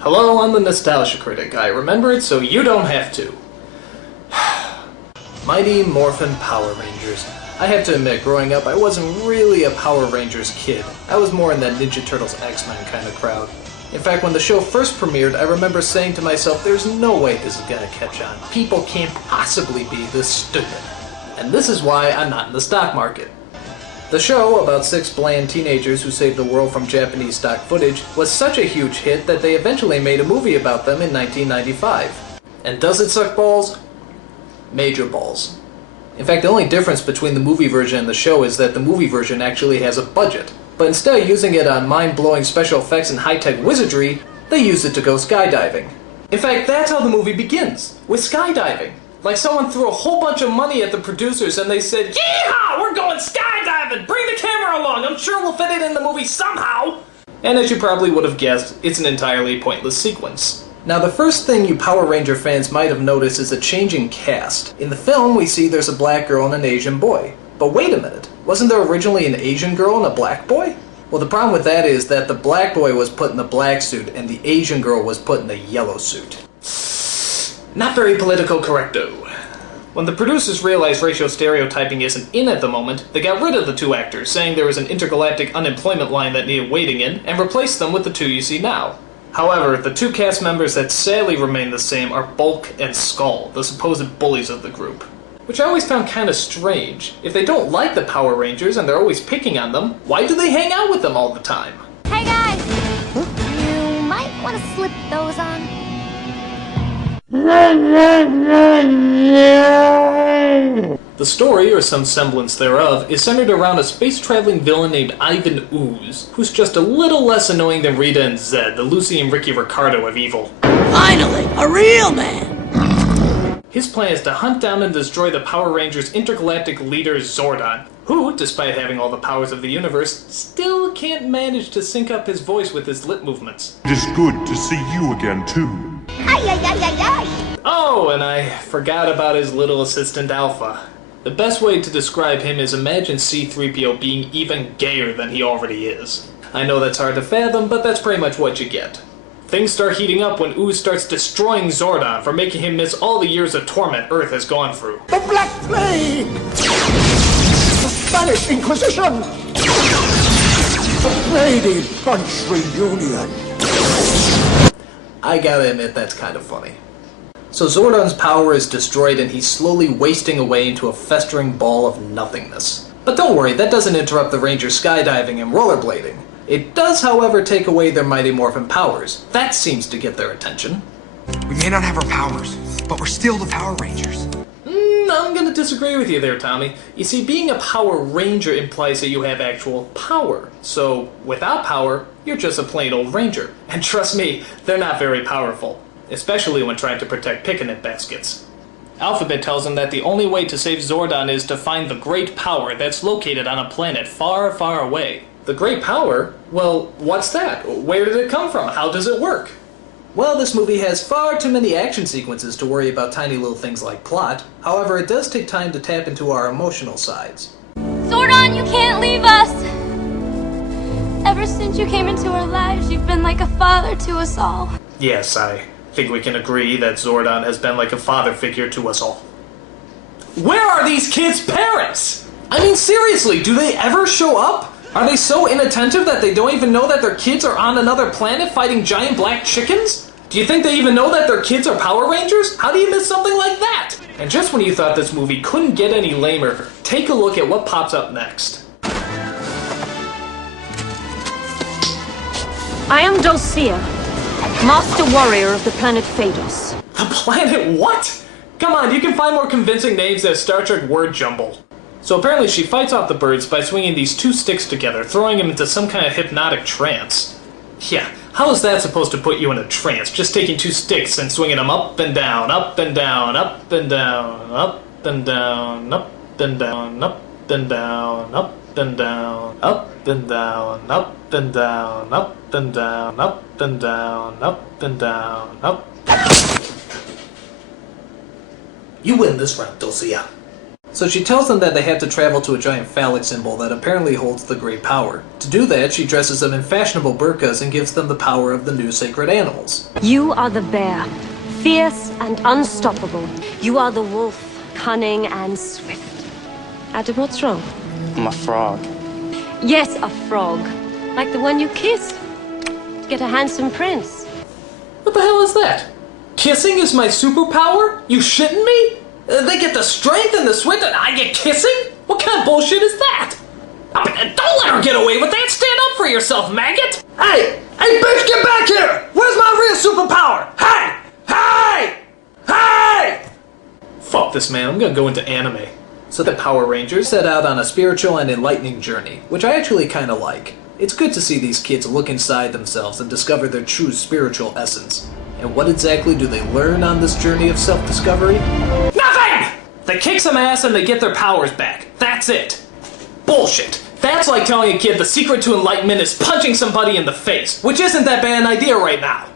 Hello, I'm the Nostalgia Critic. I remember it so you don't have to. Mighty Morphin Power Rangers. I have to admit, growing up, I wasn't really a Power Rangers kid. I was more in that Ninja Turtles X-Men kind of crowd. In fact, when the show first premiered, I remember saying to myself, there's no way this is gonna catch on. People can't possibly be this stupid. And this is why I'm not in the stock market. The show, about 6 bland teenagers who saved the world from Japanese stock footage, was such a huge hit that they eventually made a movie about them in 1995. And does it suck balls? Major balls. In fact, the only difference between the movie version and the show is that the movie version actually has a budget. But instead of using it on mind-blowing special effects and high-tech wizardry, they use it to go skydiving. In fact, that's how the movie begins, with skydiving. Like someone threw a whole bunch of money at the producers and they said, "Yeehaw! We're going skydiving! Bring the camera along! I'm sure we'll fit it in the movie somehow!" And as you probably would have guessed, it's an entirely pointless sequence. Now, the first thing you Power Ranger fans might have noticed is a changing cast. In the film, we see there's a black girl and an Asian boy. But wait a minute, wasn't there originally an Asian girl and a black boy? Well, the problem with that is that the black boy was put in the black suit and the Asian girl was put in the yellow suit. Not very political correcto. When the producers realized racial stereotyping isn't in at the moment, they got rid of the 2 actors, saying there was an intergalactic unemployment line that needed wading in, and replaced them with the 2 you see now. However, the 2 cast members that sadly remain the same are Bulk and Skull, the supposed bullies of the group. Which I always found kind of strange. If they don't like the Power Rangers and they're always picking on them, why do they hang out with them all the time? Hey guys! You might want to slip those on. The story, or some semblance thereof, is centered around a space-traveling villain named Ivan Ooze, who's just a little less annoying than Rita and Zed, the Lucy and Ricky Ricardo of evil. Finally, a real man! His plan is to hunt down and destroy the Power Rangers' intergalactic leader Zordon, who, despite having all the powers of the universe, still can't manage to sync up his voice with his lip movements. It is good to see you again, too. Oh, and I forgot about his little assistant Alpha. The best way to describe him is imagine C-3PO being even gayer than he already is. I know that's hard to fathom, but that's pretty much what you get. Things start heating up when Ooze starts destroying Zordon for making him miss all the years of torment Earth has gone through. The Black Plague! The Spanish Inquisition! The Brady Bunch reunion! I gotta admit, that's kind of funny. So Zordon's power is destroyed and he's slowly wasting away into a festering ball of nothingness. But don't worry, that doesn't interrupt the Rangers skydiving and rollerblading. It does, however, take away their Mighty Morphin powers. That seems to get their attention. We may not have our powers, but we're still the Power Rangers. I'm gonna disagree with you there, Tommy. You see, being a Power Ranger implies that you have actual power. So, without power, you're just a plain old Ranger. And trust me, they're not very powerful. Especially when trying to protect picnic baskets. Alphabet tells him that the only way to save Zordon is to find the Great Power that's located on a planet far, far away. The Great Power? Well, what's that? Where did it come from? How does it work? Well, this movie has far too many action sequences to worry about tiny little things like plot. However, it does take time to tap into our emotional sides. Zordon, you can't leave us! Ever since you came into our lives, you've been like a father to us all. Yes, I think we can agree that Zordon has been like a father figure to us all. Where are these kids' parents? I mean, seriously, do they ever show up? Are they so inattentive that they don't even know that their kids are on another planet fighting giant black chickens? Do you think they even know that their kids are Power Rangers? How do you miss something like that? And just when you thought this movie couldn't get any lamer, take a look at what pops up next. I am Dulcia, Master Warrior of the planet Phaedos. The planet what? Come on, you can find more convincing names than Star Trek word jumble. So apparently she fights off the birds by swinging these 2 sticks together, throwing them into some kind of hypnotic trance. Yeah, how is that supposed to put you in a trance, just taking 2 sticks and swinging them up and down, up and down, up and down, up and down, up and down, up and down, up and down, up and down, up and down, up and down, up and down, up and down, up. You win this round, Dulcia. So she tells them that they have to travel to a giant phallic symbol that apparently holds the great power. To do that, she dresses them in fashionable burqas and gives them the power of the new sacred animals. You are the bear, fierce and unstoppable. You are the wolf, cunning and swift. Adam, what's wrong? I'm a frog. Yes, a frog. Like the one you kissed. To get a handsome prince. What the hell is that? Kissing is my superpower? You shitting me? They get the strength and the swift and I get kissing? What kind of bullshit is that? Don't let her get away with that! Stand up for yourself, maggot! Hey! Hey, bitch, get back here! Where's my real superpower? Hey! Hey! Hey! Fuck this, man. I'm gonna go into anime. So the Power Rangers set out on a spiritual and enlightening journey, which I actually kinda like. It's good to see these kids look inside themselves and discover their true spiritual essence. And what exactly do they learn on this journey of self-discovery? Nothing! They kick some ass and they get their powers back. That's it. Bullshit. That's like telling a kid the secret to enlightenment is punching somebody in the face, which isn't that bad an idea right now.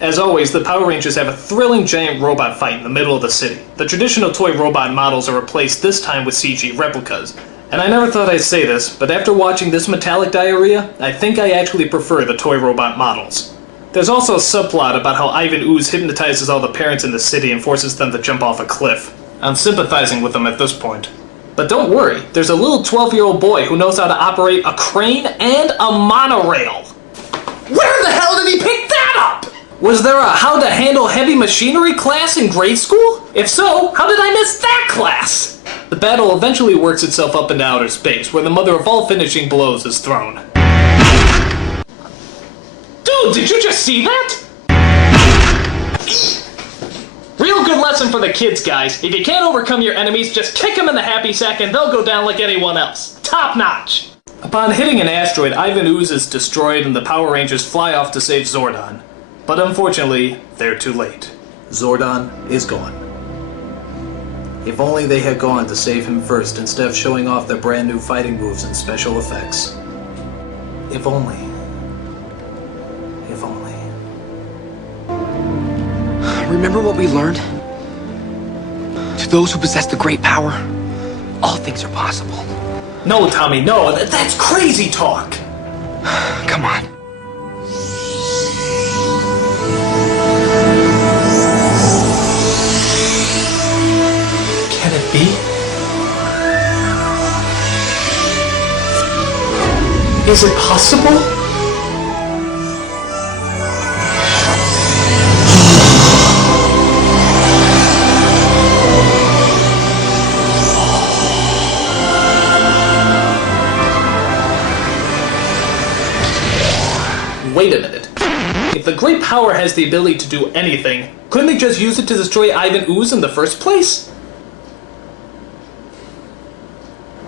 As always, the Power Rangers have a thrilling giant robot fight in the middle of the city. The traditional toy robot models are replaced this time with CG replicas. And I never thought I'd say this, but after watching this metallic diarrhea, I think I actually prefer the toy robot models. There's also a subplot about how Ivan Ooze hypnotizes all the parents in the city and forces them to jump off a cliff. I'm sympathizing with them at this point. But don't worry, there's a little 12-year-old boy who knows how to operate a crane and a monorail. Where the hell did he pick that up? Was there a how to handle heavy machinery class in grade school? If so, how did I miss that class? The battle eventually works itself up into outer space, where the mother of all finishing blows is thrown. Dude, did you just see that? Real good lesson for the kids, guys. If you can't overcome your enemies, just kick them in the happy sack and they'll go down like anyone else. Top notch! Upon hitting an asteroid, Ivan Ooze is destroyed and the Power Rangers fly off to save Zordon. But unfortunately, they're too late. Zordon is gone. If only they had gone to save him first instead of showing off their brand new fighting moves and special effects. If only. If only. Remember what we learned? To those who possess the great power, all things are possible. No, Tommy, no. That's crazy talk. Come on. Can it be? Is it possible? Wait a minute. If the great power has the ability to do anything, couldn't they just use it to destroy Ivan Ooze in the first place?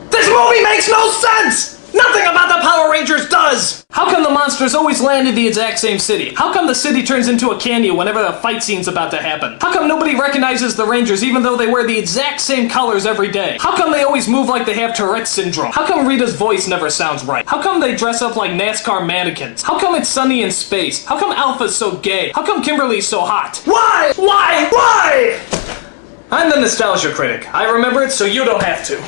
This movie makes no sense! Nothing about the Power Rangers does! How come the monsters always land in the exact same city? How come the city turns into a canyon whenever the fight scene's about to happen? How come nobody recognizes the Rangers even though they wear the exact same colors every day? How come they always move like they have Tourette's syndrome? How come Rita's voice never sounds right? How come they dress up like NASCAR mannequins? How come it's sunny in space? How come Alpha's so gay? How come Kimberly's so hot? Why? Why? Why? I'm the nostalgia critic. I remember it so you don't have to.